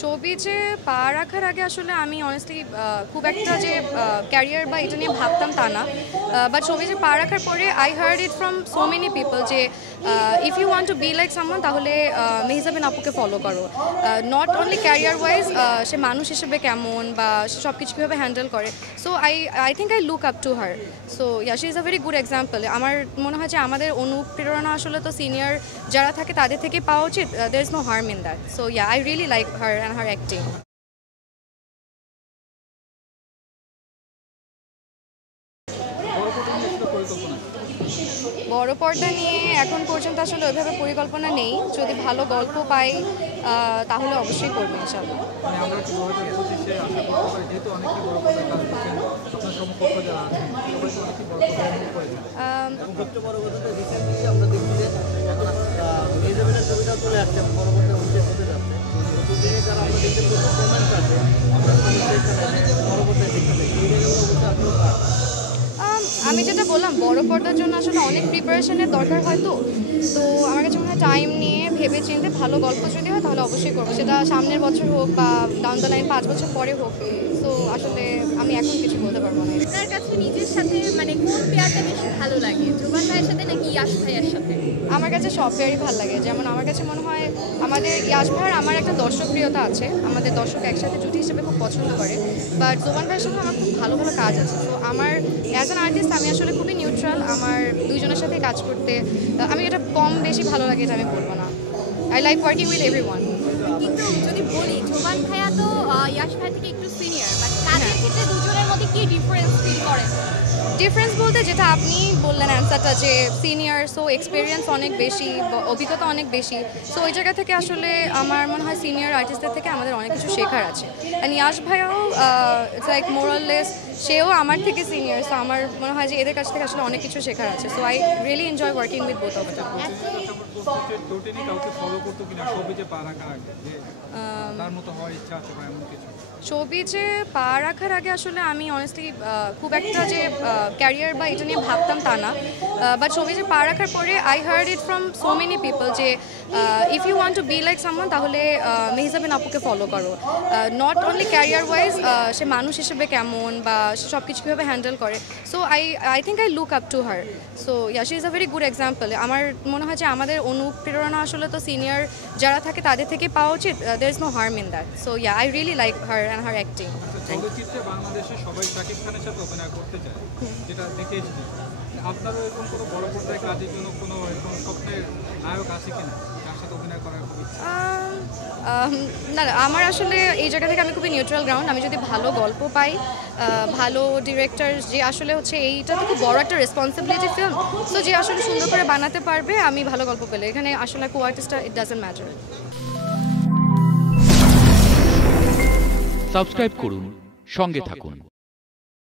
শোবিজে পা রাখার আগে আসলে আমি অনেস্টলি খুব একটা যে ক্যারিয়ার বা এটা নিয়ে ভাবতাম তা না, বাট শোবিজে পা রাখার পরে I heard it from so many people যে if you want to be like someone তাহলে মেহজাবিন আপুকে ফলো করো। নট অনলি ক্যারিয়ার ওয়াইজ, সে মানুষ হিসেবে কেমন বা সব কিছু কীভাবে হ্যান্ডেল করে। So I think I look up to her. So yeah, she is a very good example. আমার মনে হয় যে আমাদের অনুপ্রেরণা আসলে তো সিনিয়র যারা থাকে তাদের থেকে পাওয়া উচিত। There is no harm in that. So yeah, I really like her and her acting. বড় পর্দা নিয়ে এখন পর্যন্ত আসলে ওইভাবে পরিকল্পনা নেই। যদি ভালো গল্প পাই তাহলে অবশ্যই করবো ইনশাআল্লাহ। আমি যেটা বললাম, বড় পর্দার জন্য আসলে অনেক প্রিপারেশনের দরকার হয়। তো আমার কাছে মনে হয় টাইম নিয়ে ভেবে চিন্তে ভালো গল্প যদি হয় তাহলে অবশ্যই করবো, সেটা সামনের বছর হোক বা ডাউন দ্য লাইন 5 বছর পরে হোক। সো আসলে আমি এখন কিছু বলতে পারবো না। আপনার কাছে নিজের সাথে মানে কোন পেয়ারটা বেশি ভালো লাগে, জোবান ভাইয়ের সাথে নাকি ইয়াশ ভাইয়ের সাথে? আমার কাছে সব পেয়ারই ভালো লাগে। যেমন আমার কাছে মনে হয় আমাদের ইয়াশ ভাইয়ের আমার একটা দর্শকপ্রিয়তা আছে, আমাদের দর্শক একসাথে জুটি হিসেবে খুব পছন্দ করে। বাট জোবান ভাইয়ের সাথে আমার খুব ভালো ভালো কাজ আছে। তো আমার অ্যাজ অ্যান আর্টিস্ট আমি আসলে খুবই নিউট্রাল। আমার দুইজনের সাথে কাজ করতে আমি এটা কম বেশি ভালো লাগে এটা আমি বলবো না। I like working with everyone. কিন্তু যদি বলি জোবান ভাইয়া তো ইয়াশ ভাই থেকে একটু সিনিয়র, বাট কাজের ক্ষেত্রে দুজনের মধ্যে কি ডিফারেন্স ফিল করেন? ডিফারেন্স বলতে যেটা আপনি বললেন অ্যান্সারটা, যে সিনিয়র, সো এক্সপিরিয়েন্স অনেক বেশি, অভিজ্ঞতা অনেক বেশি। সো ওই জায়গা থেকে আসলে আমার মনে হয় সিনিয়র আর্টিস্টদের থেকে আমাদের অনেক কিছু শেখার আছে। অ্যান্ড ইয়াশ ভাইয়াও ইটস লাইক মোরাললেস, সেও আমার থেকে সিনিয়র। সো আমার মনে হয় যে এদের কাছ থেকে আসলে অনেক কিছু শেখার আছে। So I really enjoy working with both of them. শোবিজে পা রাখার আগে আসলে আমি অনেস্টলি খুব একটা যে ক্যারিয়ার বা এটা নিয়ে ভাবতাম তা না, বাট শোবিজে পা রাখার পরে I heard it from so many people যে if you want to be like someone তাহলে মেহজাবিন আপুকে ফলো করো। নট অনলি ক্যারিয়ার ওয়াইজ, সে মানুষ হিসেবে কেমন বা সব কিছু কীভাবে হ্যান্ডেল করে। So I think I look up to her. So yeah, she is a very good example. আমার মনে হয় যে আমাদের অনুপ্রেরণা আসলে তো সিনিয়র যারা থাকে তাদের থেকে পাওয়া উচিত। There is no harm in that. So yeah, I really like her and her acting. চলচ্চিত্রে বাংলাদেশে সবাই শাকিব খানের সাথে অভিনয় করতে চায়, যেটা দেখে এসেছি। আপনারও এরকম কোনো বড় পর্দায় কাজের জন্য কোনো এরকম স্বপ্নের নায়ক আছে কিনা যার সাথে অভিনয় করার খুব ইচ্ছা? না, আমার আসলে এই জায়গা থেকে আমি খুবই নিউট্রাল গ্রাউন্ড। আমি যদি ভালো গল্প পাই, ভালো ডিরেক্টর যে আসলে হচ্ছে, এইটা তো খুব বড় একটা রেসপন্সিবিলিটি ফিল্ম। সো যে আসলে সুন্দর করে বানাতে পারবে, আমি ভালো গল্প পেলে এখানে আসলে কো আর্টিস্টটা ইট ডাজন্ট ম্যাটার। সাবস্ক্রাইব করুন, সঙ্গে থাকুন।